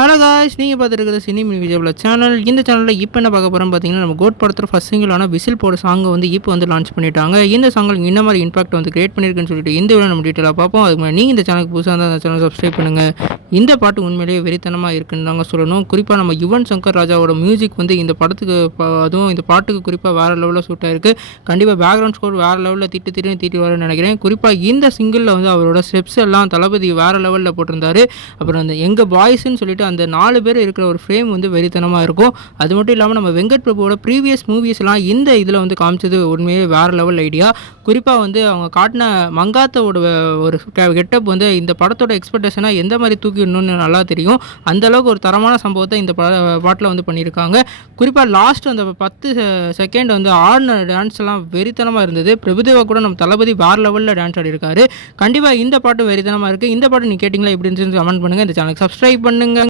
Hello guys, நீங்கள் பார்த்துருக்குறது cine mini விஜயபுல channel. இந்த சேனலில் இப்போ என்ன பார்க்க போகிறோம் பார்த்தீங்கன்னா, நம்ம கோட் படத்தில் ஃபஸ்ட் சிங்கிளான விசில் போட சாங்கை வந்து இப்போ வந்து லான்ச் பண்ணிட்டாங்க. இந்த சாங்கில் என்ன மாதிரி இம்பாக்ட் வந்து கிரியேட் பண்ணியிருக்குன்னு சொல்லிட்டு இந்த வீடியோ நம்ம டீட்டெயிலாக பார்ப்போம். அதுக்கு முன்னாடி நீங்கள் இந்த சேனலுக்கு புதுசாக இருந்தால் அந்த சேனல் சப்ஸ்கிரைப் பண்ணுங்கள். இந்த பாட்டு உண்மையிலேயே வெறித்தனமாக இருக்குன்னு தாங்க சொல்லணும். குறிப்பாக நம்ம யுவன் சங்கர் ராஜாவோட மியூசிக் வந்து இந்த படத்துக்கு அதுவும் இந்த பாட்டுக்கு குறிப்பாக வேறு லெவலில் சூட் ஆயிருக்கு. கண்டிப்பாக பேக்ரவுண்ட் ஸ்கோர் வேறு லெவலில் தீட்டி வரேன்னு நினைக்கிறேன். குறிப்பாக இந்த சிங்கிளில் வந்து அவரோட ஸ்டெப்ஸ் எல்லாம் தளபதி வேறு லெவலில் போட்டிருந்தாரு. அப்புறம் அந்த எங்கள் பாய்ஸ்ன்னு சொல்லிட்டு அந்த 4 பேர் இருக்கிற ஒரு ஃப்ரேம் வந்து வெறித்தனமாக இருக்கும். அது மட்டும் இல்லாமல் நம்ம வெங்கட் பிரபுவோட ப்ரீவியஸ் மூவிஸ்லாம் இந்த இதில் வந்து காமிச்சது உண்மையே வேறு லெவல் ஐடியா. குறிப்பாக வந்து அவங்க காட்டின மங்காத்தோட ஒரு கெட்டப் வந்து இந்த படத்தோட எக்ஸ்பெக்டேஷனாக எந்த மாதிரி தூக்கிடணும்னு நல்லா தெரியும். அந்தளவுக்கு ஒரு தரமான சம்பவத்தை இந்த பாட்டில் வந்து பண்ணியிருக்காங்க. குறிப்பாக லாஸ்ட் அந்த 10 செகண்ட் வந்து ஆடின டான்ஸ் எல்லாம் வெறித்தனமாக இருந்தது. பிரபுதேவா கூட நம்ம தளபதி வேறு லெவலில் டான்ஸ் ஆடிருக்காரு. கண்டிப்பாக இந்த பாட்டு வெறித்தனமாக இருக்குது. இந்த பாட்டு நீங்கள் கேட்டிங்களா எப்படி இருந்துச்சுன்னு கமெண்ட் பண்ணுங்கள். இந்த சேனலுக்கு சப்ஸ்கிரைப் பண்ணுங்கள்.